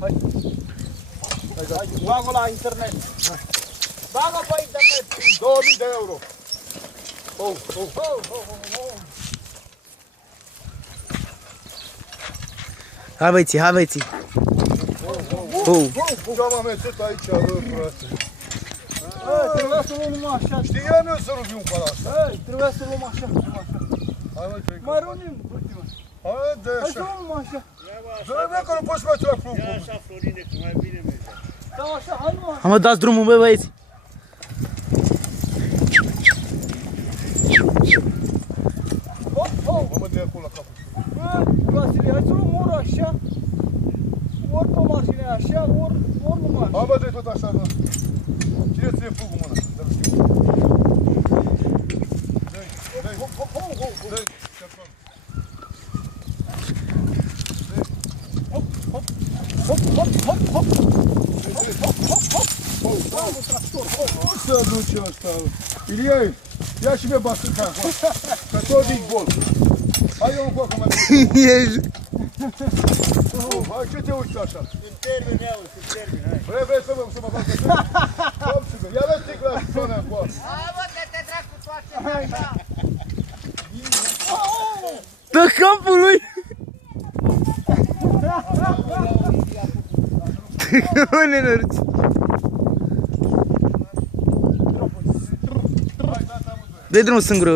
Hai. Bagă la internet. Bagă pe internet. 2000 de euro. Hai băieții, hai băieții. Ce-am amețit aici, bă, frate? Trebuia să luăm numai așa. Știam eu să rupi un palat. Trebuia să luăm așa. Hai, mă, ce-i Mai runim, uite-mă. Hai, de Hai să așa. luăm numai așa. Dă-le că nu poți face la plug. Ia așa, Florine, că mai bine merge. Da, așa, hai numai. Am dați drumul, băi băieți. Mă, mă, de acolo la capul. Bă, Vasile, hai să luăm ori așa. Ori pe marginea așa, ori numai așa. Hai, bă, de tot așa, bă. Cine ție plugul mână? Să-l știu. Dă-i. Să duce ăsta. Ilie, ia și mie basânca acolo. Că tot din gol. Hai eu încă mai Ești. hai, ce te uiți așa? În termen, iau, în termen, hai. Vrei să mă fac să te ia vezi sticla și zona acolo. Hai bă, te dracu cu toate așa. Dă capul lui. Nu ne nărci. Dă-i drumul singură.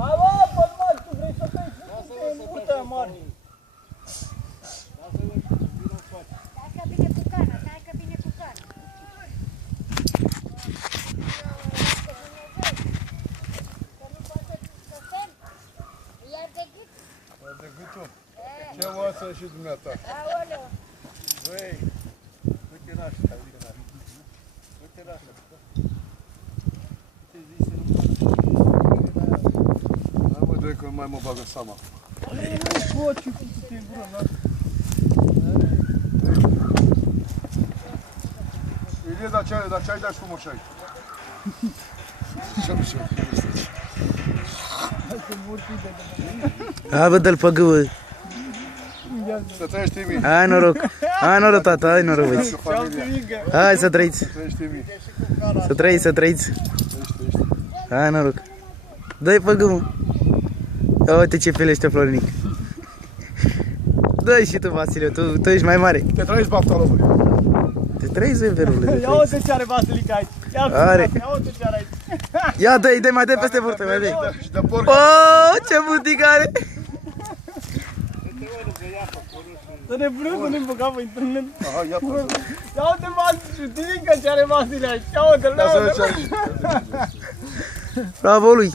Hai, bă, pe mari, tu vrei să bei multă mari. Hai că vine cu cana, hai că vine cu cana. Că nu poate să semn. Ia de gât. De gâtul. Ce oasă și dumneata. Aoleu. Băi, uite în așa, uite în așa. Uite în așa. Ce zise Hai mă, dă că nu mai mă bagă seama. Bă, ce cum să te îngură, na. Ilie, dar ce ai dat și cum așa ai? Ce nu știu. Hai bă, dă-l pe gâbă. Să trăiești mie. Hai noroc. Hai noroc, tata, hai noroc, băieți. Hai să trăiți. Să trăiești mie. Să trăiți, să trăiți. Hai noroc. Dă-i pe gâmă. Ia uite ce pelește Florinic. Dă-i și tu, Vasile, tu ești mai mare. Te trăiești bafta lui. Te trăiți, verule. Ia uite ce are Vasilica aici. Are. Ia uite ce are aici. Ia dă-i, mai dă peste burtă, mai dă-i. Și de porc. Oh, ce butic are. Să ne brând, să ne băga pe internet. Aha, ia pe. Ia uite Vasilica ce are Vasile aici. Ia uite-l, Ia ia să vezi ce uite-l. ai. Bravo lui.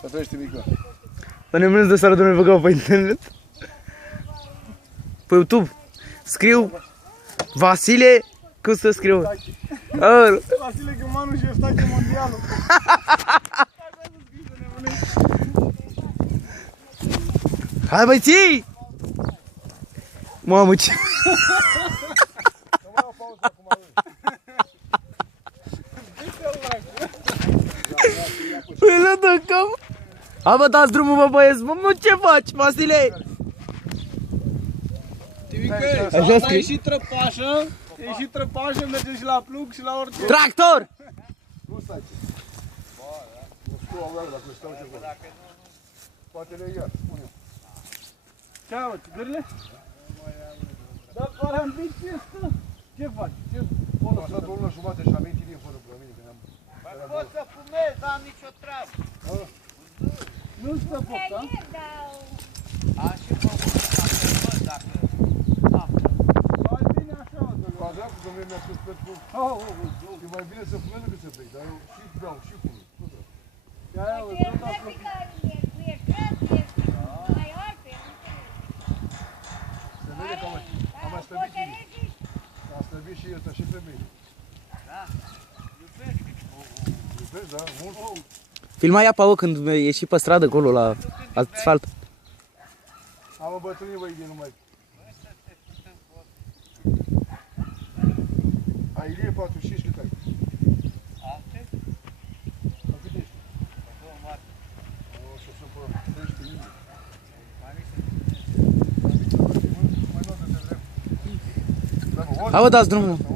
Să trăiești mică. Să ne mânezi de seara de noi băgau pe internet. Pe YouTube. Scriu Vasile, cum să scriu? Vasile Gămanu și Eustache Mondialul. Hai băieții! Mamă, ce... Păi le dă cam... Hai bă, dați drumul, bă băieți, mă, ce faci, Vasile? Așa E scrie. și trăpașă, e și trăpașă, merge și la plug și la orice. Tractor! Nu stai. Nu știu, am luat dacă stau ceva. Poate le ia, spune. Ce au, țigările? Dar pare ambiție asta. Ce faci? Ce Am lăsat o lună jumate și am venit din fără la mine. Mai pot să fumez, n-am nicio treabă. nu stă foc, da? Am și făcut dacă Mai bine așa, mă, Ba da, că domnule mi-a spus pentru... E mai bine să fumez decât să bei, dar eu și beau, și fumez. Ia, tot asta. Se vede că am mai slăbit și mine. Am slăbit și ăsta și femeie. Iubești, da? Mult. Filma ea, Pau, când ieși pe stradă acolo la asfalt. Am o bătrânie, băi, de numai. Ai Ilie 45 cât ai? Alte? Sau cât ești? Hai, bă, dați drumul.